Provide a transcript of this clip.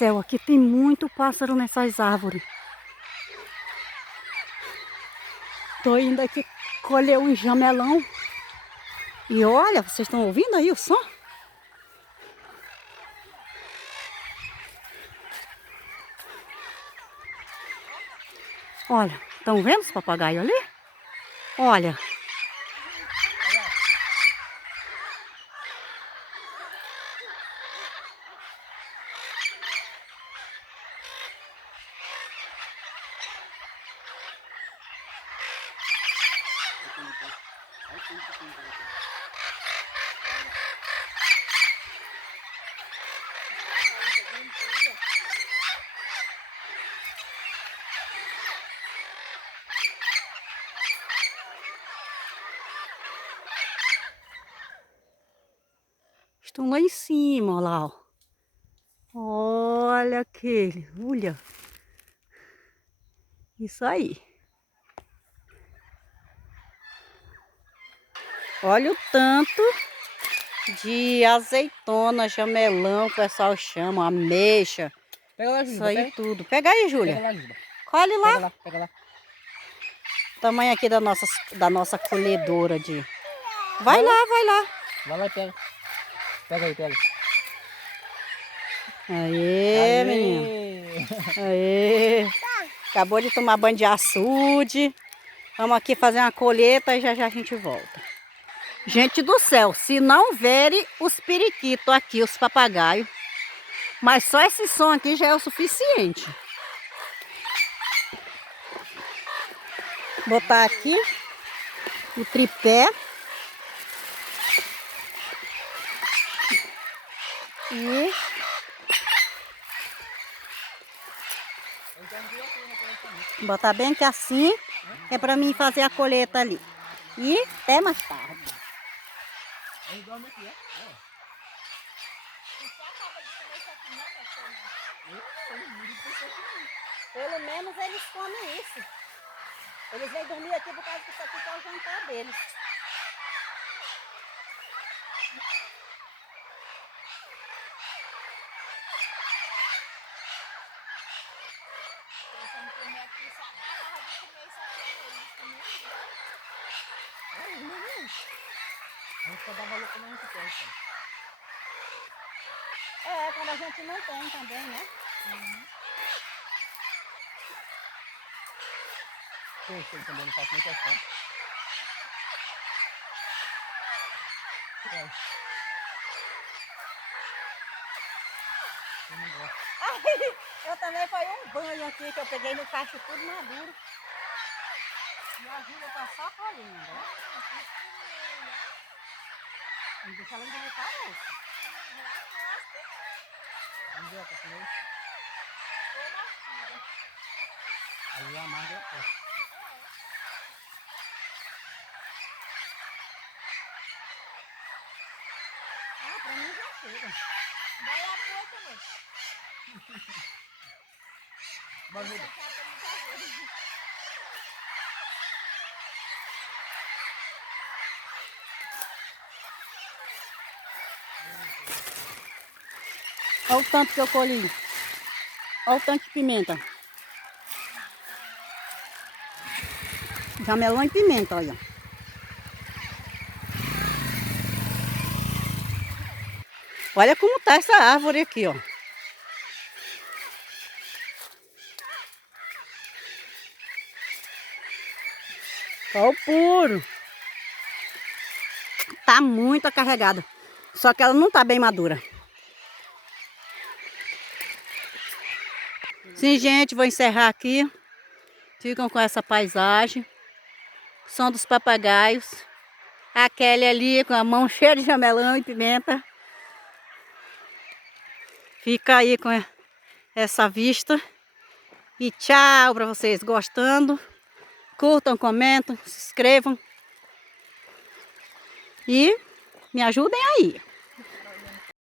céu, aqui tem muito pássaro nessas árvores. Tô indo aqui colher um jamelão. E olha, vocês estão ouvindo aí o som? Olha, estão vendo os papagaios ali? Olha. Estão lá em cima, olha lá, ó. Olha aquele, olha. Isso aí. Olha o tanto de azeitona, jamelão, o pessoal chama, ameixa. Pega lá, Isso Júlia. aí tudo. Pega aí, Júlia. Pega lá, Júlia. Colhe lá. Pega lá, pega lá. Tamanho aqui da nossa colhedora de... Vai lá, vai lá. Vai lá e pega. Pega aí, pega. Aê, menino. Aê. Acabou de tomar banho de açude. Vamos aqui fazer uma colheita e já já a gente volta. Gente do céu, se não verem os periquitos aqui, os papagaios, mas só esse som aqui já é o suficiente. Botar aqui o tripé. E... botar bem que assim, é para mim fazer a colheita ali. E até mais tarde. Pelo menos eles comem isso. Eles vêm dormir aqui por causa que isso aqui é o jantar deles. A gente só dá valor quando a gente pensa. É, quando a gente não tem também, né? Sim, também não faço nem questão. Eu não gosto. Ai, eu também foi um banho aqui que eu peguei no cacho tudo maduro. E a Júlia tá só colhendo, ó. Não deixa ela engolir caroço. Vamos ver, tá com leite? Aí a amarga é pouco. Ah, pra mim já chega. Vai lá pro outro também. Bagulho. Olha o tanto que eu colhi. Olha o tanto de pimenta. Jamelão e pimenta, olha. Olha como tá essa árvore aqui, ó. Ó o puro. Tá muito carregada. Só que ela não tá bem madura. Sim, gente, vou encerrar aqui. Ficam com essa paisagem. Som dos papagaios. A Kelly ali com a mão cheia de jamelão e pimenta. Fica aí com essa vista. E tchau para vocês. Gostando, curtam, comentam, se inscrevam. E me ajudem aí.